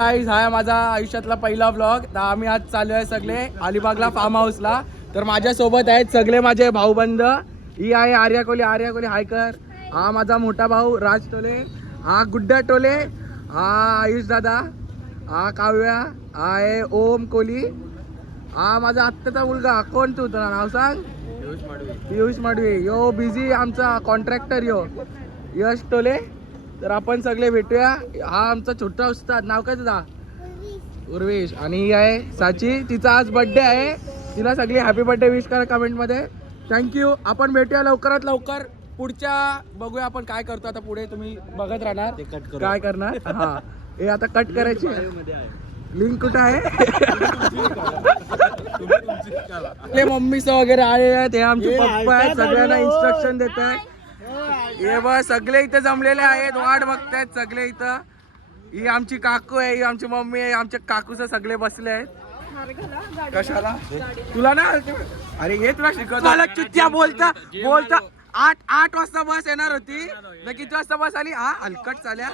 Guys हा माझा आयुष्यातला पहिला व्लॉग. तर आम्ही आज चालू आहे सगळे अलिबागला फार्म हाऊसला. तर माझ्यासोबत आहेत सगळे माझे भाऊबंद. ही आहे आर्या कोली. आर्या कोली हायकर. हा माझा मोठा भाऊ राज टोले. हा गुड्डा टोले. हा आयुष दादा. हा काव्या. हा आहे ओम कोली. हा माझा आत्ताचा मुलगा. कोण तू? तुला नाव सांग. पियुष माडवी. यो बिझी आमचा कॉन्ट्रॅक्टर यो यश टोले. तर आपण सगळे भेटूया. हा आमचा छोटा उस्ताद. नाव काय तुझा? उर्वेश. आणि ही आहे साची. तिचा आज बर्थडे आहे. तिला सगळी हॅपी बर्थडे विश करा कमेंट मध्ये. थँक्यू. आपण भेटूया लवकरात लवकर. पुढच्या बघूया आपण काय करतो आता पुढे. तुम्ही बघत राहणार काय करणार. हा हे आता कट करायची लिंक कुठे आहे. आपले मम्मी वगैरे आले आहेत. हे आमचे पप्पा आहेत. सगळ्यांना इन्स्ट्रक्शन देत आहेत. हे बघ सगळे इथे जमलेले आहेत. वाट बघतायत सगळे इथं. ही आमची काकू आहे. ही आमची मम्मी आहे. आमच्या काकूचं सगळे बसले आहेत. कशाला तुला ना अरे हे तुला शिकवतो. मला चुत्या बोलता बोलता 8 वाजता बस येणार होती ना. किती वाजता बस आली? हा हलकट चाल्या.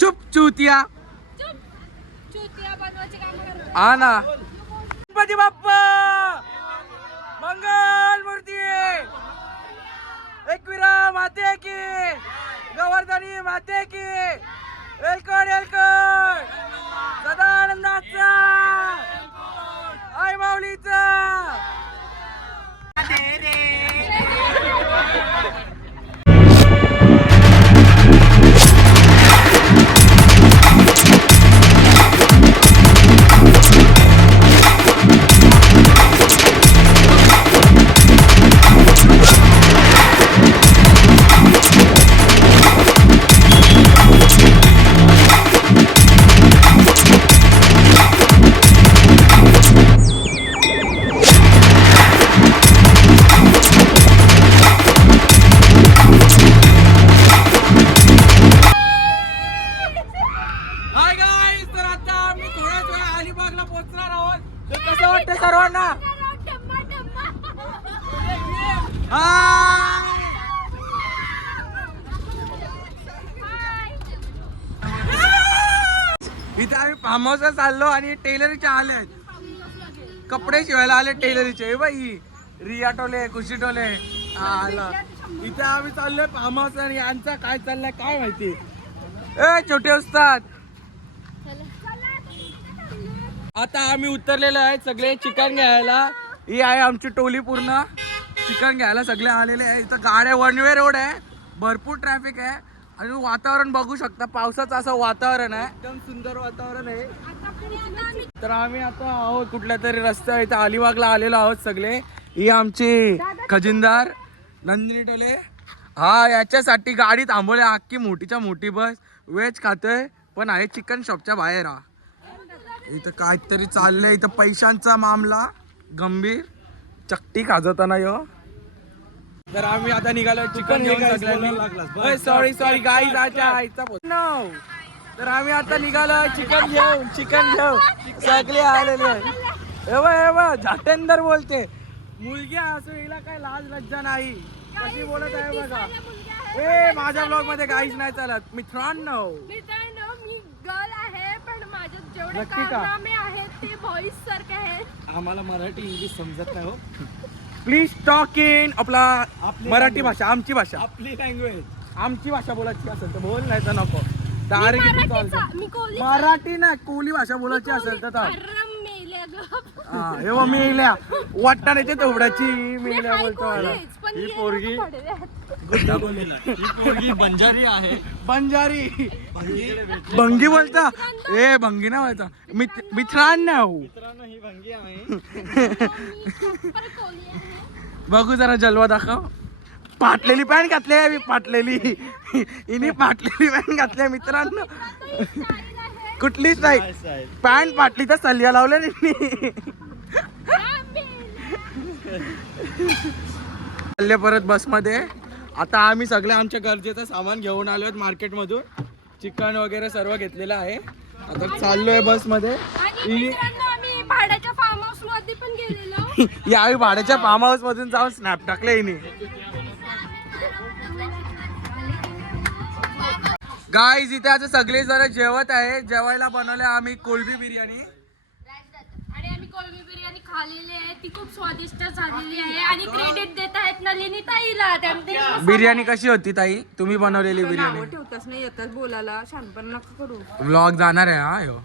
चुप चुतिया. हा ना. गणपती बाप्पा मंगल मूर्ती. एकविरा माते की. गोवर्धनी माते की. एलकोड एलकोड. सदानंदाचा आई माऊलीचा. सर्वांना इथे आम्ही फार्म हाऊस चाललो आणि टेलरचे आले. कपडे शिवायला आले टेलरचे. बाई रिया टोले खुशी टोले आला. इथे आम्ही चाललोय फार्म हाऊस. आणि यांचा काय चाललंय काय माहिती. ए छोटे उस्ताद. आता आम्ही उतरलेलो आहे सगळे चिकन घ्यायला. ही आहे आमची टोली पूर्ण चिकन घ्यायला सगळे आलेले आहे. इथं गाड्या वन वे रोड आहे. भरपूर ट्रॅफिक आहे. आणि वातावरण बघू शकता. पावसाचं असं वातावरण आहे. एकदम सुंदर वातावरण आहे. तर आम्ही आता आहोत कुठल्या तरी रस्त्यावर. इथं अलिबागला आलेलो आहोत सगळे. ही आमची खजिनदार नंदिनी टोले. हा याच्यासाठी गाडी थांबवली. अख्खी मोठीच्या मोठी बस. व्हेज खातोय पण आहे चिकन शॉपच्या बाहेर. हा इथं काहीतरी चाललंय. इथं पैशांचा मामला गंभीर. चकटी खाजवताना यो. तर आम्ही आता निघालो चिकन घेऊन सगळ्यांनी. सॉरी गाईज आईचा नो. तर आम्ही आता निघालो चिकन घेऊन सगळे आलेले. हे जातेंदर बोलते. मुलगी असो हिला काय लाज लज्जा नाही. कशी बोलत आहे बघा. ए माझ्या ब्लॉग मध्ये काहीच नाही चालत. मित्रांनो मी गर्ल आहे पण माझ्यात जेवढे कारनामे आहेत ते बॉईज सारखे आहेत. आम्हाला मराठी इंग्लिश समजत नाही हो. प्लीज टॉक इन आपला मराठी भाषा. आमची भाषा आपली लँग्वेज. आमची भाषा बोलायची असेल तर बोल. नाही तर नको. मराठी ना कोली भाषा बोलायची असेल तर हे मेल्या वाटणाऱ्याच्या तेवढ्याची मेल्या बोलतो मला. ही पोरगी बंजारी आहे. बंजारी भंगी बोलता. ए भंगी ना व्हायचा. मित्रांनो ही भंगी आहे. बघू जरा जलवा दाखव. पाटलेली पॅन्ट घातली आहे. पाटलेली हिने पाटलेली पॅन्ट घातली मित्रांनो. कुठलीच नाही पॅन्ट पाटली तर सल्ल्या लावल्या चालले परत बसमध्ये. आता आम्ही सगळे आमच्या गरजेचं सामान घेऊन आलो आहेत मार्केटमधून. चिकन वगैरे सर्व घेतलेलं आहे. आता चाललोय बसमध्ये. भाड्याच्या फार्म हाऊस मध्ये पण गेलेलो. यावेळी भाड्याच्या फार्म हाऊस मधून जाऊन स्नॅप टाकले हिने. गाईज इथे आता सगळे जण जेवत आहे. जेवायला बनवले आम्ही कोळंबी बिर्याणी. आणि आम्ही कोळंबी बिर्याणी खाल्लेली आहे, ती खूप स्वादिष्ट झालेली आहे. आणि क्रेडिट देत आहेत नलिनी ताईला. बिर्याणी कशी होती ताई? तुम्ही बनवलेली बिर्याणी. ठेवताच नाही येतात बोलायला, शानपण नका करू. व्लॉग जाणार आहे हा ह्यो.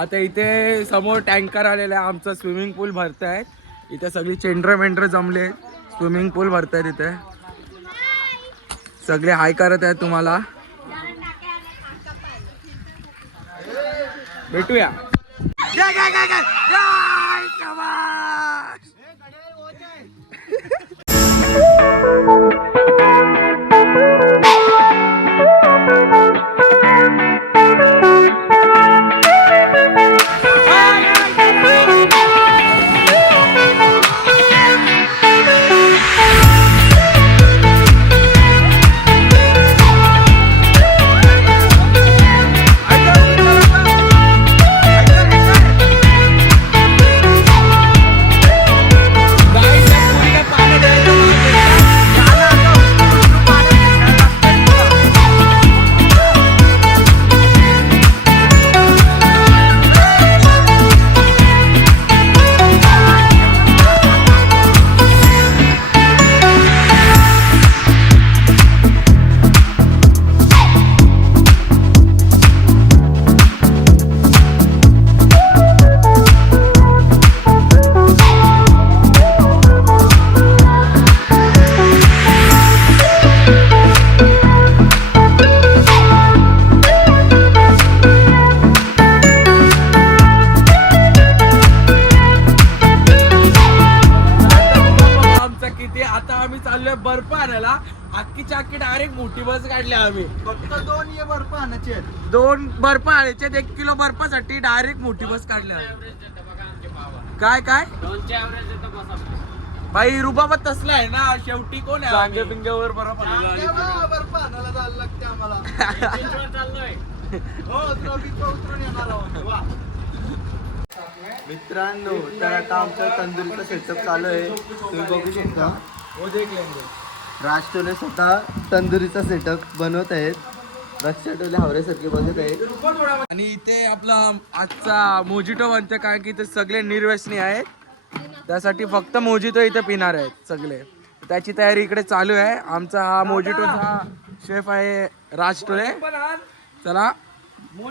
आता इथे समोर टँकर आलेला आहे, आमचं स्विमिंग पूल भरतायत. इथे सगळी चेंडर मेंढर जमले, स्विमिंग पूल भरतायत. इथे सगळे हाय करत आहेत तुम्हाला. भेटूया. बर्फ आणायला अख्खीच्या अख्खी डायरेक्ट मोठी बस काढली आम्ही. फक्त 2 बर्फ आणायचे. 2 बर्फ आणायचे, 1 किलो बर्फासाठी डायरेक्ट मोठी बस काढली. काय काय भाई रुबाबत तसला आहे ना, शेवटी कोण आहे? सांगे पिंग्यावर बर्फ आणायला जायला लागते आम्हाला. उतरून येणार आहोत. मित्रांनो, तर आता आमचा तंदुरीचा सेटअप चालू आहे, तुम्ही बघू शकता. राजटोले स्वतः तंदुरीचा सेटअप बनवत आहेत. रक्षाटोले हावऱ्यासारखे बनवत आहेत. आणि इथे आपला आजचा मोजिटो बनते, कारण की इथे सगळे निर्व्यसनी आहेत, त्यासाठी फक्त मोजिटो इथे पिणार आहेत सगळे. त्याची तयारी इकडे चालू आहे. आमचा हा मोजिटोचा शेफ आहे राजटोले. चला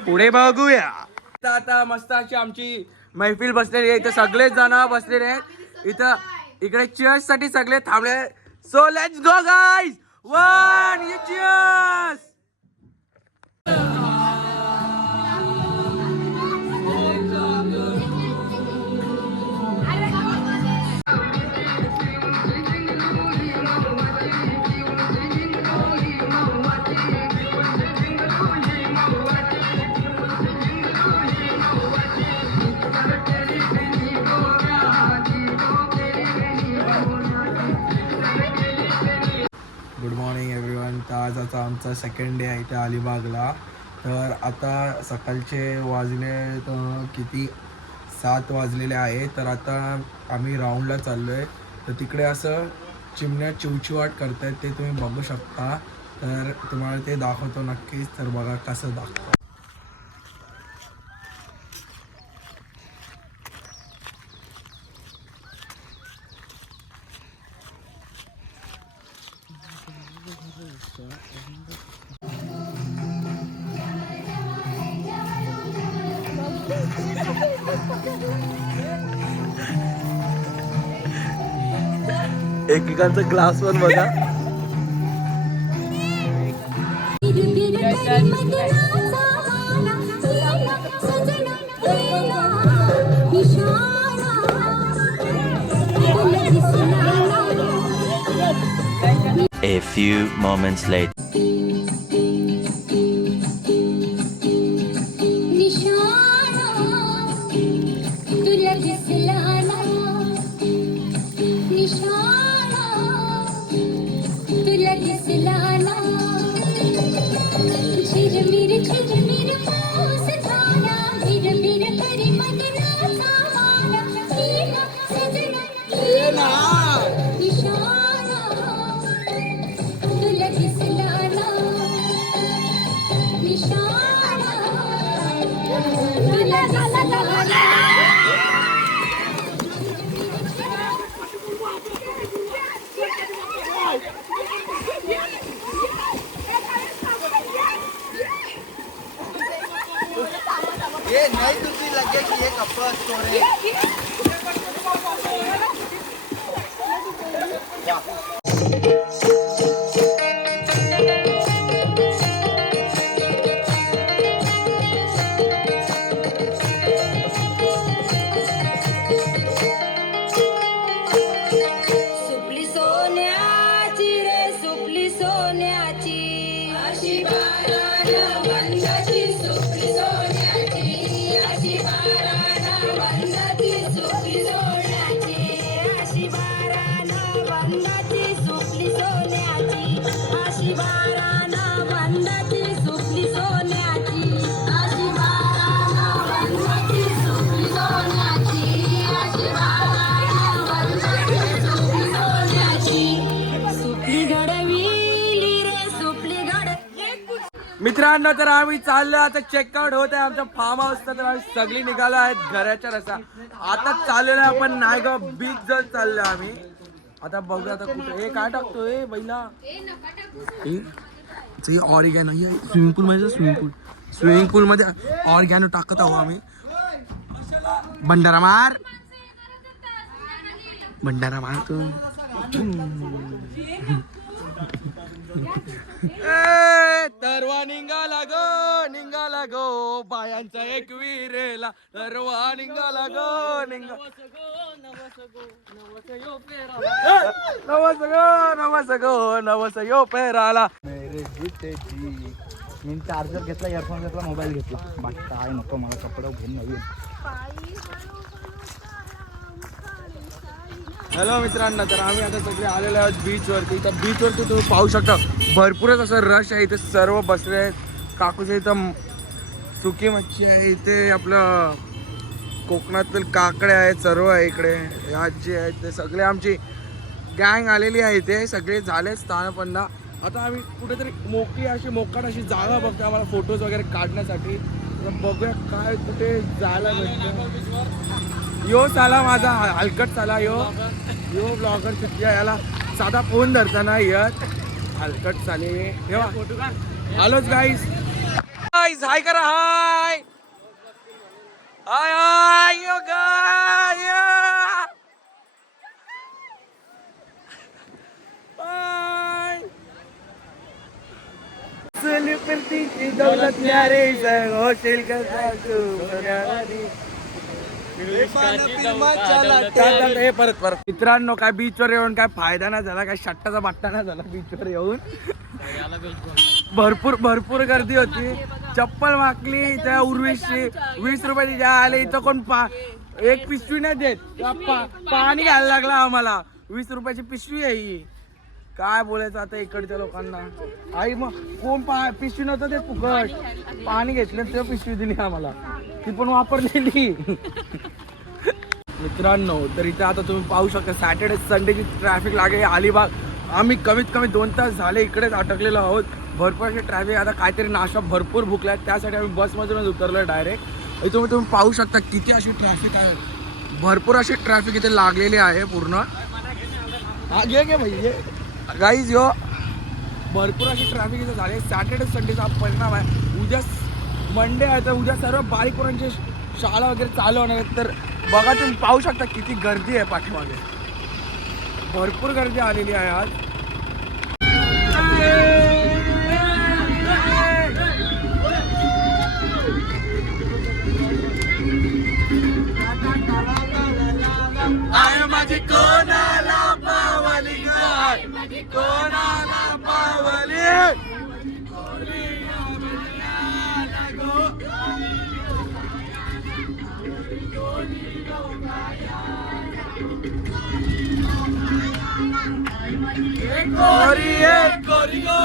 पुढे बघूया. आता मस्त अशी आमची मैफिल बसलेली आहे. इथे सगळेच जण बसलेले आहेत. इथं इकडे चिअर्स साठी सगळे थांबले. So let's go guys. 1 cheers. Good morning everyone. तर आज आता आमचा सेकंड डे आहे इथे अलिबागला. तर आता सकाळचे वाजले तर किती 7 वाजलेले आहे. तर आता आम्ही राऊंडला चाललो आहे. तर तिकडे असं चिमण्या चिवचिवाट करत आहेत, ते तुम्ही बघू शकता. तर तुम्हाला ते दाखवतो नक्कीच. तर बघा कसं दाखवतो. एकेकांचा ग्लास पण बघा. A few moments later. तुला दिसला सुपली सोन्याची रे सुपली सोन्याची अशी बाराणा वंदाची सुपली सोन्याची अशी बाराणा वंदाची सुपली सोन्याची अशी बाराणा वंदाची सुपली सोन्याची अशी बाराणा वंदाची सुपली सोन्याची अशी बाराणा वंदाची सुपली सोन्याची अशी सुपली घडविली रे सुपली मित्रांनो तर आम्ही चाललो आता चेकआउट होत आहे आमचा फार्म हाऊस तर आम्ही सगळी निघालो आहेत घराच्या रस्ता आता चाललेलो आहे आपण नायगाव बीच जर चाललो आम्ही आता बघूया आता कुठे हे काय टाकतोय बैला ऑर्गॅनो स्विमिंग पूल म्हणजे स्विमिंग पूल मध्ये ऑर्गॅनो टाकत आहो आम्ही भंडारा मार तू तरवा निघाला गो बायांचा एक विरेला तरवा निघाला गो नवस यो पेराला मी चार्जर घेतला इयरफोन घेतला मोबाईल घेतला बाकी काय नको मला कपडे घेऊन नवीन हॅलो मित्रांनो तर आम्ही आता सगळे आलेलो आहोत बीचवरती त्या बीचवरती तुम्ही पाहू शकता भरपूरच असं रश आहे इथे सर्व बसले आहेत काकूच्या इथं सुकी मच्छी आहे इथे आपलं कोकणातील काकडे आहेत सर्व आहे इकडे आजी आहेत ते सगळे आमची गँग आलेली आहे इथे सगळे झाले स्थानपन्ना आता आम्ही कुठेतरी मोकाट अशी जागा बघतो आम्हाला फोटोज वगैरे काढण्यासाठी तर बघूया काय कुठे जायला भेटतं यो साला माझा हलकट साला यो ब्लॉगर सुट्टी याला साधा फोन धरताना येत हलकट चाले तेव्हा हॅलोच गाईस हाय करा हाय हाय हाय यो गाय बाय सुन परती की दौलत न्यारे होशील का तू परत मित्रांनो काय बीचवर येऊन काय फायदा नाही झाला काय शट्टाचा बाट्टा नाही झाला बीचवर येऊन भरपूर गर्दी होती चप्पल मागली त्या उर्वीसची 20 रुपयाची ज्या आले इथं कोण एक पिशवी नाही देत पाणी घ्यायला लागला आम्हाला 20 रुपयाची पिशवी आहे ही काय बोलायचं आता इकडच्या लोकांना आई मग कोण पिशवी नव्हतं ते फुकट पाणी घेतलं ते पिशवी दिली आम्हाला ती पण वापरलेली मित्रांनो तर इथे आता तुम्ही पाहू शकता सॅटर्डे संडेची ट्रॅफिक लागे अलिबाग आम्ही कमीत कमी 2 तास झाले इकडेच अटकलेलो आहोत भरपूर अशी ट्रॅफिक आता काहीतरी नाश्ता भरपूर भुकला आहे त्यासाठी आम्ही बसमधूनच उतरलो डायरेक्ट इथे तुम्ही पाहू शकता किती अशी ट्रॅफिक आहे भरपूर अशी ट्रॅफिक इथे लागलेली आहे पूर्ण हा घे भाई गाईज यो भरपूर अशी ट्रॅफिक इथे झाली सॅटर्डे संडेचा परिणाम आहे उद्या मंडे आहे तर उद्या सर्व बारीक पोरांची शाळा वगैरे चालू होणार आहेत तर बघा तुम्ही पाहू शकता किती गर्दी आहे पाठीमागे भरपूर गर्दी आलेली आहे आज माझी कोणाला पावली कोणाला पावली गोरी गोरी गो